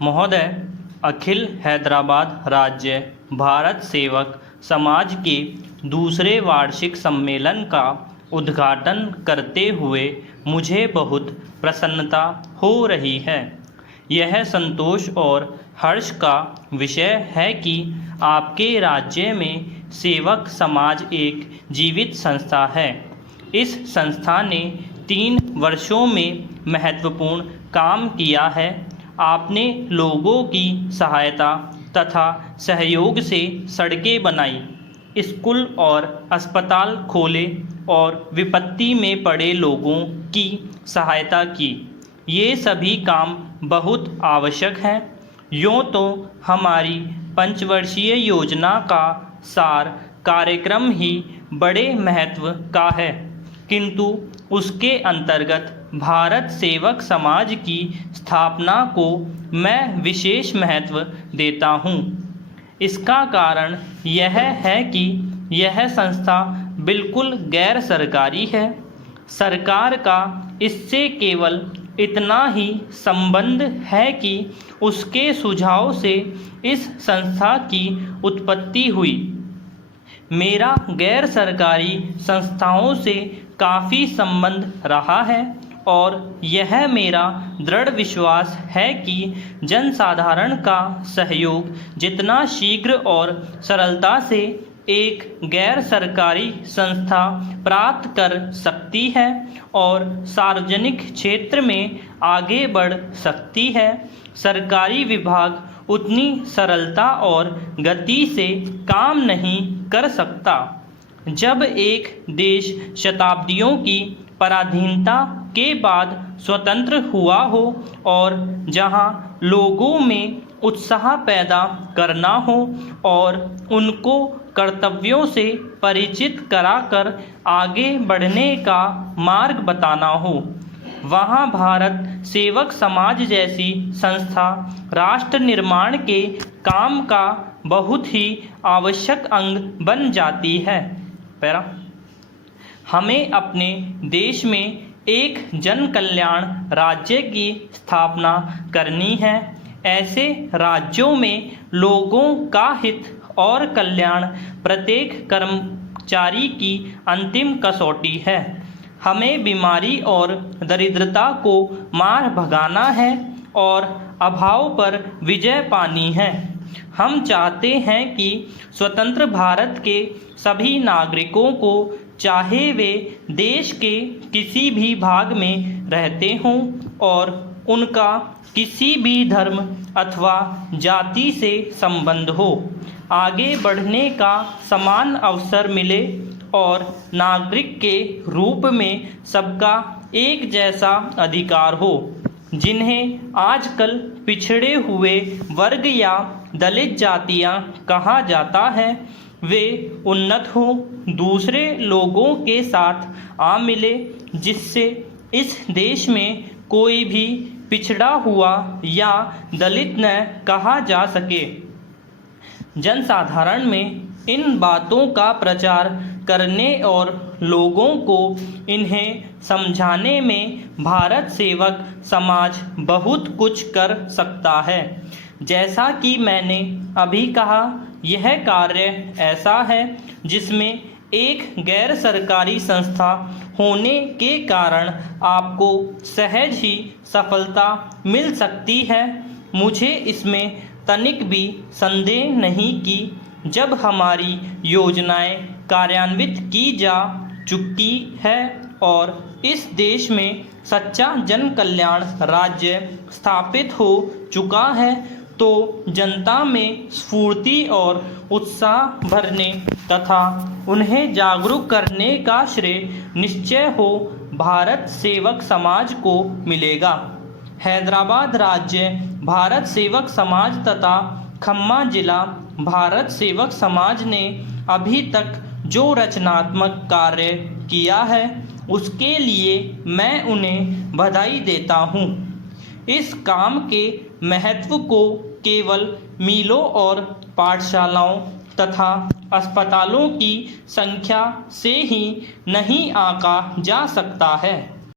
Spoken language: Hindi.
महोदय, अखिल हैदराबाद राज्य भारत सेवक समाज के दूसरे वार्षिक सम्मेलन का उद्घाटन करते हुए मुझे बहुत प्रसन्नता हो रही है। यह संतोष और हर्ष का विषय है कि आपके राज्य में सेवक समाज एक जीवित संस्था है। इस संस्था ने 3 वर्षों में महत्वपूर्ण काम किया है। आपने लोगों की सहायता तथा सहयोग से सड़कें बनाई, स्कूल और अस्पताल खोले और विपत्ति में पड़े लोगों की सहायता की। ये सभी काम बहुत आवश्यक हैं। यूँ तो हमारी 5 वर्षीय योजना का सार कार्यक्रम ही बड़े महत्व का है, किंतु उसके अंतर्गत भारत सेवक समाज की स्थापना को मैं विशेष महत्व देता हूँ। इसका कारण यह है कि यह संस्था बिल्कुल गैर सरकारी है। सरकार का इससे केवल इतना ही संबंध है कि उसके सुझाव से इस संस्था की उत्पत्ति हुई। मेरा गैर सरकारी संस्थाओं से काफ़ी संबंध रहा है और यह मेरा दृढ़ विश्वास है कि जनसाधारण का सहयोग जितना शीघ्र और सरलता से एक गैर सरकारी संस्था प्राप्त कर सकती है और सार्वजनिक क्षेत्र में आगे बढ़ सकती है, सरकारी विभाग उतनी सरलता और गति से काम नहीं कर सकता। जब एक देश शताब्दियों की पराधीनता के बाद स्वतंत्र हुआ हो और जहां लोगों में उत्साह पैदा करना हो और उनको कर्तव्यों से परिचित कराकर आगे बढ़ने का मार्ग बताना हो, वहाँ भारत सेवक समाज जैसी संस्था राष्ट्र निर्माण के काम का बहुत ही आवश्यक अंग बन जाती है। हमें अपने देश में एक जन कल्याण राज्य की स्थापना करनी है। ऐसे राज्यों में लोगों का हित और कल्याण प्रत्येक कर्मचारी की अंतिम कसौटी है। हमें बीमारी और दरिद्रता को मार भगाना है और अभाव पर विजय पानी है। हम चाहते हैं कि स्वतंत्र भारत के सभी नागरिकों को, चाहे वे देश के किसी भी भाग में रहते हों और उनका किसी भी धर्म अथवा जाति से संबंध हो, आगे बढ़ने का समान अवसर मिले और नागरिक के रूप में सबका एक जैसा अधिकार हो। जिन्हें आजकल पिछड़े हुए वर्ग या दलित जातियां कहा जाता है, वे उन्नत हो, दूसरे लोगों के साथ आ मिले, जिससे इस देश में कोई भी पिछड़ा हुआ या दलित न कहा जा सके। जनसाधारण में इन बातों का प्रचार करने और लोगों को इन्हें समझाने में भारत सेवक समाज बहुत कुछ कर सकता है। जैसा कि मैंने अभी कहा, यह कार्य ऐसा है जिसमें एक गैर सरकारी संस्था होने के कारण आपको सहज ही सफलता मिल सकती है। मुझे इसमें तनिक भी संदेह नहीं कि जब हमारी योजनाएं कार्यान्वित की जा चुकी है और इस देश में सच्चा जन कल्याण राज्य स्थापित हो चुका है, तो जनता में स्फूर्ति और उत्साह भरने तथा उन्हें जागरूक करने का श्रेय निश्चय हो भारत सेवक समाज को मिलेगा। हैदराबाद राज्य भारत सेवक समाज तथा खम्मा जिला भारत सेवक समाज ने अभी तक जो रचनात्मक कार्य किया है, उसके लिए मैं उन्हें बधाई देता हूँ। इस काम के महत्व को केवल मिलों और पाठशालाओं तथा अस्पतालों की संख्या से ही नहीं आंका जा सकता है।